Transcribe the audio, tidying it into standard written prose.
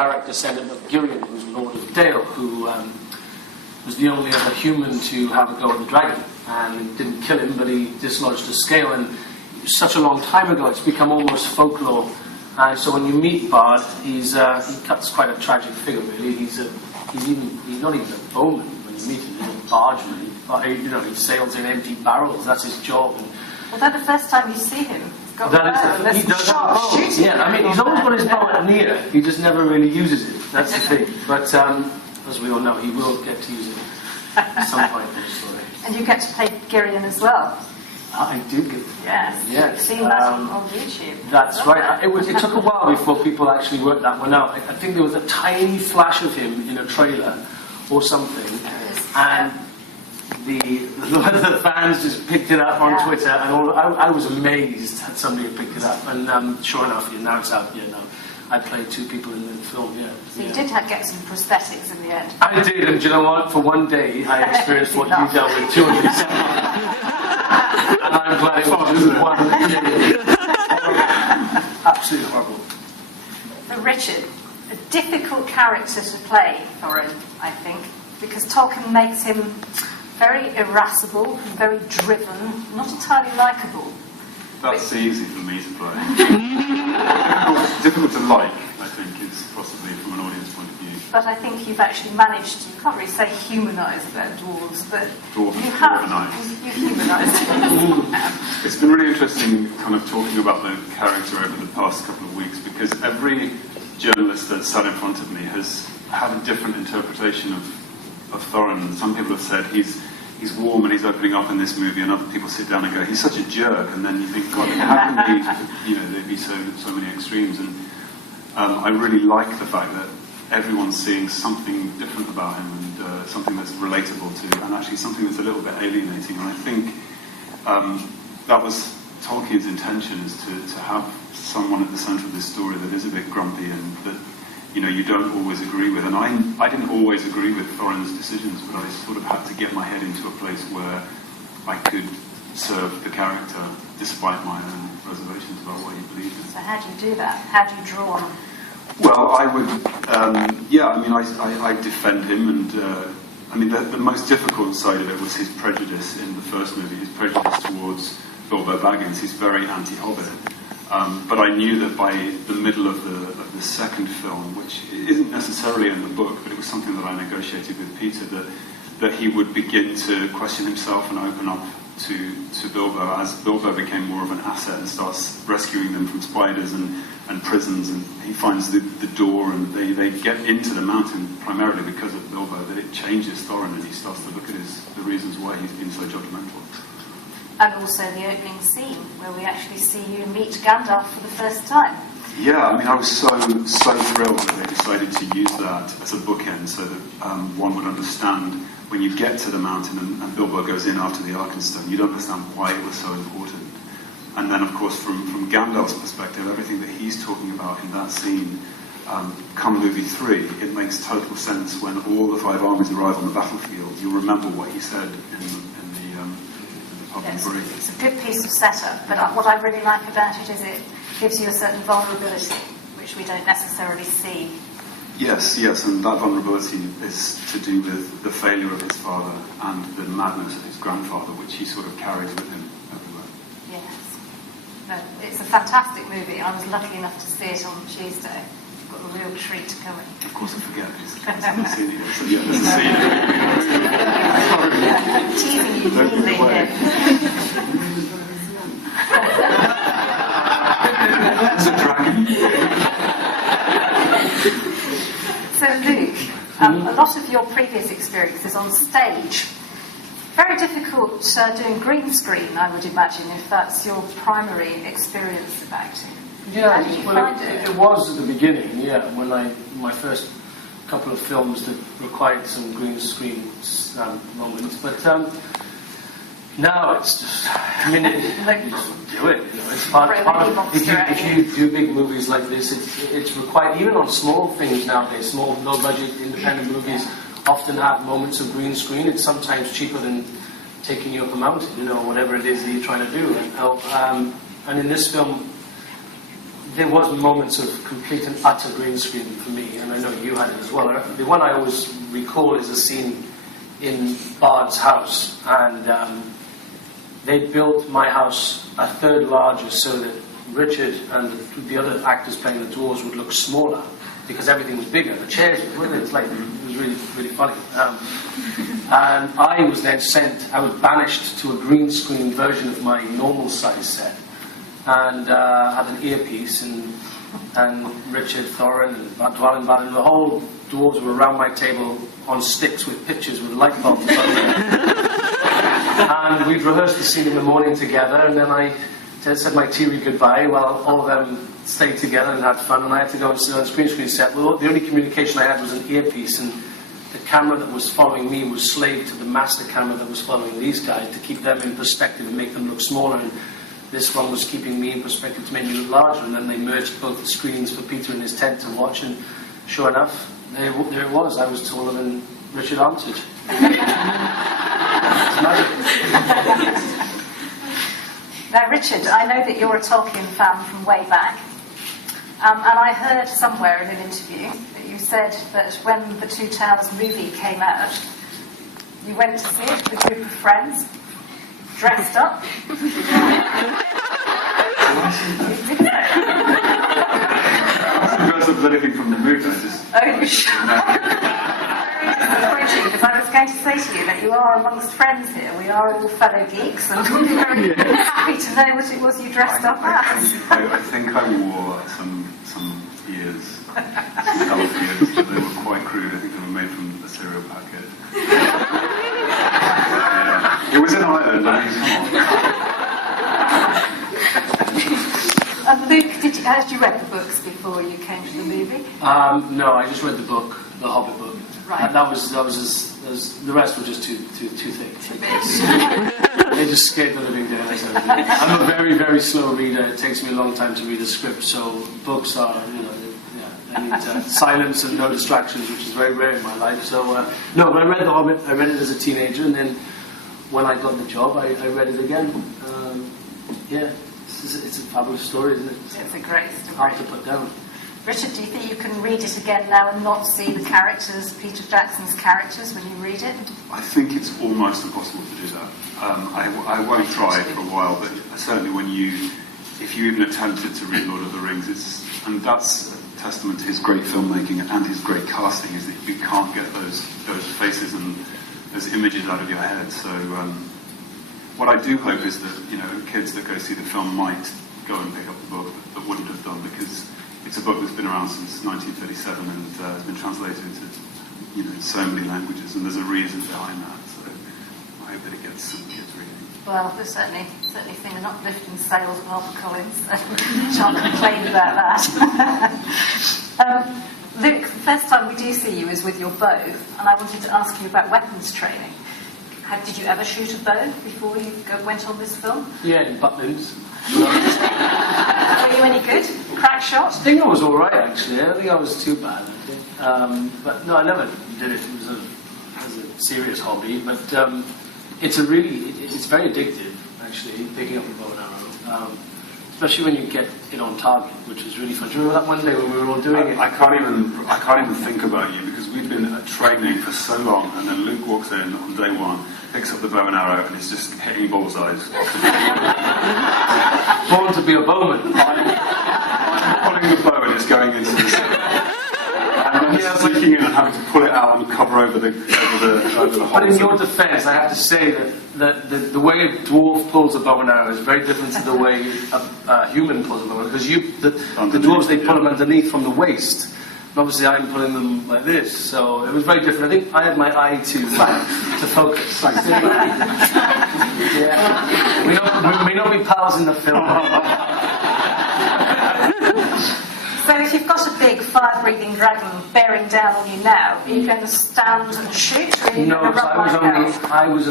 direct descendant of Girion, who's Lord of Dale, who was the only other human to have a go at the dragon. And it didn't kill him, but he dislodged the scale. And such a long time ago, it's become almost folklore. And so when you meet Bard, he cuts quite a tragic figure, really. He's not even a bowman when you meet him. He's a bargeman. He sails in empty barrels. That's his job. And well, that's the first time you see him. He's got he does have a bow. Yeah, I mean, he's always got his bow at near. He just never really uses it. That's the thing. But as we all know, he will get to use it at some point in the story. And you get to play Girion as well. I do get. Yes. I've seen that on YouTube. That's right. It took a while before people actually worked that one out. I think there was a tiny flash of him in a trailer or something, and the fans just picked it up on Twitter, and I was amazed that somebody had picked it up. And sure enough, now it's out. I played two people in the film. So you did get some prosthetics in the end. I did, and do you know what? For one day, I experienced what you dealt with 207. And I'm glad it was one day. Absolutely horrible. For Richard, a difficult character to play for him, I think, because Tolkien makes him very irascible, very driven, not entirely likeable. That's easy for me to play. difficult to like, I think, is possibly from an audience point of view. But I think you've actually managed, you can't really say humanise about dwarves, but Dwarves you have humanised them. It's been really interesting kind of talking about the character over the past couple of weeks, because every journalist that's sat in front of me has had a different interpretation of Thorin. Some people have said he's warm and he's opening up in this movie, and other people sit down and go, he's such a jerk, and then you think, God, how can there'd be so many extremes. And I really like the fact that everyone's seeing something different about him, and something that's relatable to, and actually something that's a little bit alienating. And I think that was Tolkien's intention, is to have someone at the centre of this story that is a bit grumpy and that you don't always agree with. And I didn't always agree with Thorin's decisions, but I sort of had to get my head into a place where I could serve the character despite my own reservations about what he believed in. So how do you do that? How do you draw on him? Well, I would, I defend him, and the most difficult side of it was his prejudice in the first movie, his prejudice towards Bilbo Baggins. He's very anti-Hobbit. But I knew that by the middle of the second film, which isn't necessarily in the book, but it was something that I negotiated with Peter, that he would begin to question himself and open up to Bilbo as Bilbo became more of an asset and starts rescuing them from spiders and prisons, and he finds the door, and they get into the mountain primarily because of Bilbo, that it changes Thorin, and he starts to look at the reasons why he's been so judgmental. And also the opening scene, where we actually see you meet Gandalf for the first time. Yeah, I was so thrilled that they decided to use that as a bookend, so that one would understand when you get to the mountain and Bilbo goes in after the Arkenstone, you'd understand why it was so important. And then, of course, from Gandalf's perspective, everything that he's talking about in that scene, come movie 3, it makes total sense when all the 5 armies arrive on the battlefield. You'll remember what he said in the Yes, it's a good piece of setup, but what I really like about it is it gives you a certain vulnerability, which we don't necessarily see. Yes, and that vulnerability is to do with the failure of his father and the madness of his grandfather, which he sort of carries with him everywhere. Yes. No, it's a fantastic movie. I was lucky enough to see it on Tuesday. Got a real treat coming. Of course, I forget this. I haven't seen it yet. So yeah, there's a scene. Teasing you keenly here. It's a dragon. So Luke, a lot of your previous experiences on stage, very difficult doing green screen, I would imagine, if that's your primary experience of acting. Yeah, How did you well, find it was at the beginning, yeah, when my first couple of films that required some green screen moments, but now it's just, I mean, you just do it, you know, it's part of, if you do big movies like this, it's required, even on small things nowadays, small, low-budget, independent movies often have moments of green screen. It's sometimes cheaper than taking you up a mountain, you know, whatever it is that you're trying to do. And in this film, there was moments of complete and utter green screen for me, and I know you had it as well. The one I always recall is a scene in Bard's house, and they built my house a third larger so that Richard and the other actors playing the dwarves would look smaller because everything was bigger. The chairs were, it was really, really funny. And I was then I was banished to a green screen version of my normal size set, and had an earpiece, and Richard, Thorin, and Dwalin Balin, the whole dwarves were around my table on sticks with pictures with light bulbs. And we'd rehearsed the scene in the morning together, and then I said my teary goodbye while all of them stayed together and had fun, and I had to go and sit on a screen set. Well, the only communication I had was an earpiece, and the camera that was following me was slave to the master camera that was following these guys to keep them in perspective and make them look smaller, and this one was keeping me in perspective to make me look larger, and then they merged both the screens for Peter in his tent to watch, and sure enough, there it was. I was taller than Richard Armitage. Now, Richard, I know that you're a Tolkien fan from way back, and I heard somewhere in an interview that you said that when the Two Towers movie came out, you went to see it with a group of friends, dressed up. I wasn't dressed up anything from the movie. Oh, sure. Because I was going to say to you that you are amongst friends here. We are all fellow geeks, and we'd be very happy to know what it was you dressed up as. I think I wore some ears, elf ears, but they were quite crude. I think they were made from a cereal packet. Yeah. It was in Ireland. Luke, had you read the books before you came to the movie? No, I just read the book, the Hobbit book. Right. That was as the rest were just too thick. They just scared the living daylights out of me. I'm a very, very slow reader. It takes me a long time to read a script, so books are, they need silence and no distractions, which is very rare in my life. So, no, but I read The Hobbit. I read it as a teenager, and then when I got the job, I read it again. It's a fabulous story, isn't it? It's a great story. Hard to put down. Richard, do you think you can read it again now and not see the characters, Peter Jackson's characters, when you read it? I think it's almost impossible to do that. I won't try for a while, but certainly if you even attempted to read Lord of the Rings, and that's a testament to his great filmmaking and his great casting, is that you can't get those faces and those images out of your head. So what I do hope is that kids that go see the film might go and pick up the book that wouldn't have done, because it's a book that's been around since 1937 and has been translated into so many languages, and there's a reason behind that. So I hope that it gets some kids reading. Well, there's certainly seen an uplift in sales of HarperCollins. Can't complain about that. Luke, the first time we do see you is with your bow, and I wanted to ask you about weapons training. Did you ever shoot a bow before you went on this film? Yeah, in Butlins. Were you any good? Crack shot? I think I was all right, actually. I don't think I was too bad. But no, I never did it as a serious hobby. But it's very addictive, actually, picking up a bow and arrow. Especially when you get it on target, which was really fun. Do you remember that one day when we were all doing it? I can't even think about you, because we've been training for so long, and then Luke walks in on day one, picks up the bow and arrow, and is just hitting bullseyes. Born to be a bowman. I'm pulling the bow and it's going into the sea. And then sneaking in and having to pull it out and cover over the hole. But in your defence, I have to say that the way a dwarf pulls a bow and arrow is very different to the way a human pulls a bow and arrow. Because the dwarves, they pull them underneath from the waist. And obviously I'm pulling them like this, so it was very different. I think I had my eye to focus. Yeah. We may not be pals in the film. So if you've got a big fire-breathing dragon bearing down on you now, are you going to stand and shoot, or are you going to run like hell? I was